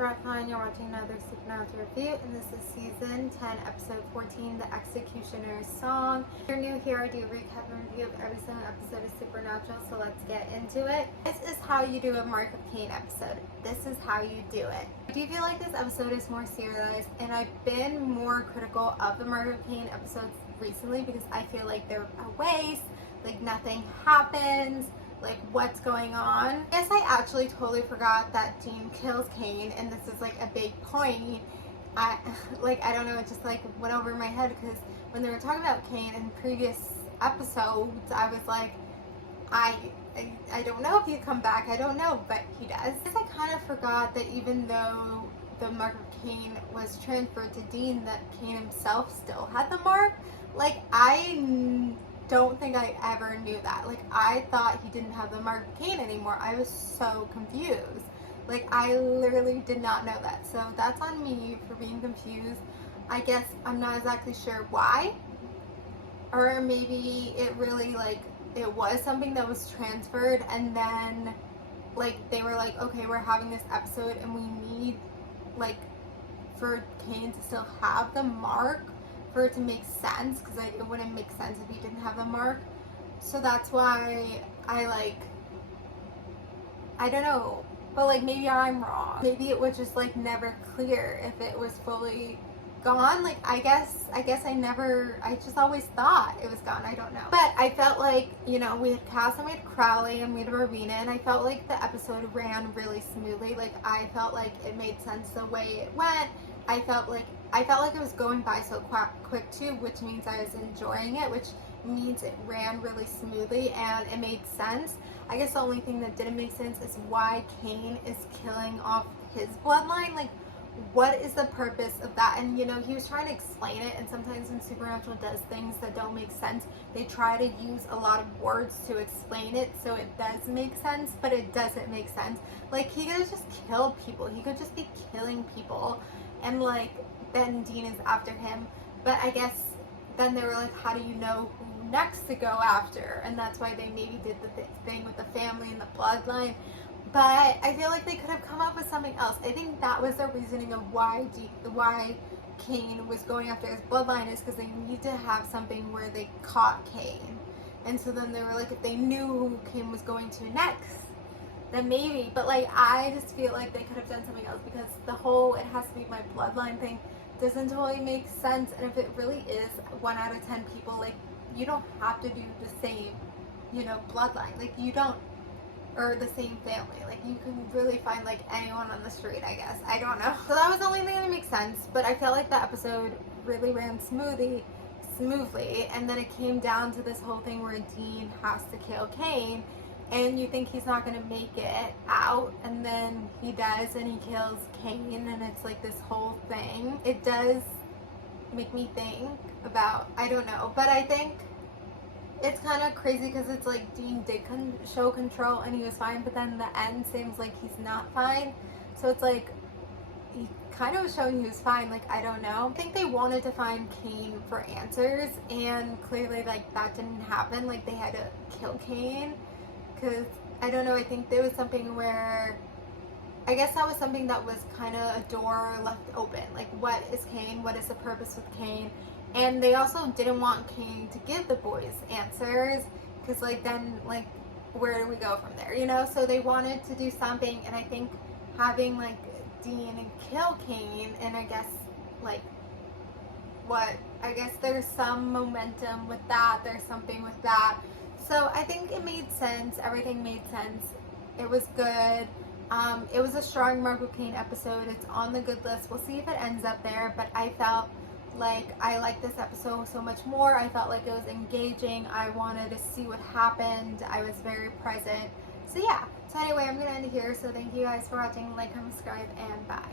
Brooklyn. You're watching another Supernatural review, and this is season 10, episode 14, The Executioner's Song. If you're new here, I do a recap and review of every single episode of Supernatural, so let's get into it. This is how you do a Mark of Cain episode. This is how you do it. I do feel like this episode is more serialized, and I've been more critical of the Mark of Cain episodes recently because I feel like they're a waste, like nothing happens. Like, what's going on? I guess I actually totally forgot that Dean kills Cain, and this is like a big point. I don't know, it just like went over my head because when they were talking about Cain in previous episodes, I was like, I don't know if he'd come back, I don't know, but he does. I guess I kind of forgot that even though the mark of Cain was transferred to Dean, that Cain himself still had the mark. Like, I don't think I ever knew that. Like, I thought he didn't have the mark of Cain anymore. I was so confused. Like, I literally did not know that. So that's on me for being confused. I guess I'm not exactly sure why. Or maybe it really, like, it was something that was transferred and then, like, they were like, okay, we're having this episode and we need, like, for Cain to still have the mark for it to make sense, because it wouldn't make sense if he didn't have the mark. So that's why I don't know, but like maybe I'm wrong. Maybe it was just like never clear if it was fully gone. Like I guess I just always thought it was gone. I don't know. But I felt like, you know, we had Cass and we had Crowley and we had Rowena, and I felt like the episode ran really smoothly. Like I felt like it made sense the way it went. I felt like it was going by so quick too, which means I was enjoying it, which means it ran really smoothly and it made sense. I guess the only thing that didn't make sense is why Cain is killing off his bloodline. Like, what is the purpose of that? And you know, he was trying to explain it, and sometimes when Supernatural does things that don't make sense, they try to use a lot of words to explain it so it does make sense, but it doesn't make sense. Like, he could just kill people. He could just be killing people, and like then Dean is after him. But I guess then they were like, how do you know who next to go after? And that's why they maybe did the thing with the family and the bloodline. But I feel like they could have come up with something else. I think that was the reasoning of why Cain was going after his bloodline, is because they need to have something where they caught Cain. And so then they were like, if they knew who Cain was going to next, then maybe. But like, I just feel like they could have done something else, because the whole it has to be my bloodline thing doesn't totally make sense. And if it really is 1 out of 10 people, like, you don't have to do the same, you know, bloodline. Like, you don't, or the same family. Like, you can really find like anyone on the street, I guess. I don't know. So that was the only thing that makes sense. But I felt like the episode really ran smoothly, and then it came down to this whole thing where Dean has to kill Cain, and you think he's not going to make it out, and then he does, and he kills Cain, and it's like this whole thing. It does make me think about, I don't know, but I think it's kind of crazy because it's like Dean did show control and he was fine, but then the end seems like he's not fine. So it's like he kind of was showing he was fine. Like, I don't know. I think they wanted to find Cain for answers, and clearly like that didn't happen. Like, they had to kill Cain. Because, I don't know, I think there was something where, I guess that was something that was kind of a door left open. Like, what is Cain? What is the purpose with Cain? And they also didn't want Cain to give the boys answers, because, like, then, like, where do we go from there, you know? So they wanted to do something, and I think having, like, Dean kill Cain, and I guess, like, I guess there's some momentum with that, there's something with that. So I think it made sense. Everything made sense. It was good. It was a strong Mark of Cain episode. It's on the good list. We'll see if it ends up there. But I felt like I liked this episode so much more. I felt like it was engaging. I wanted to see what happened. I was very present. So yeah. So anyway, I'm going to end it here. So thank you guys for watching. Like, comment, subscribe, and bye.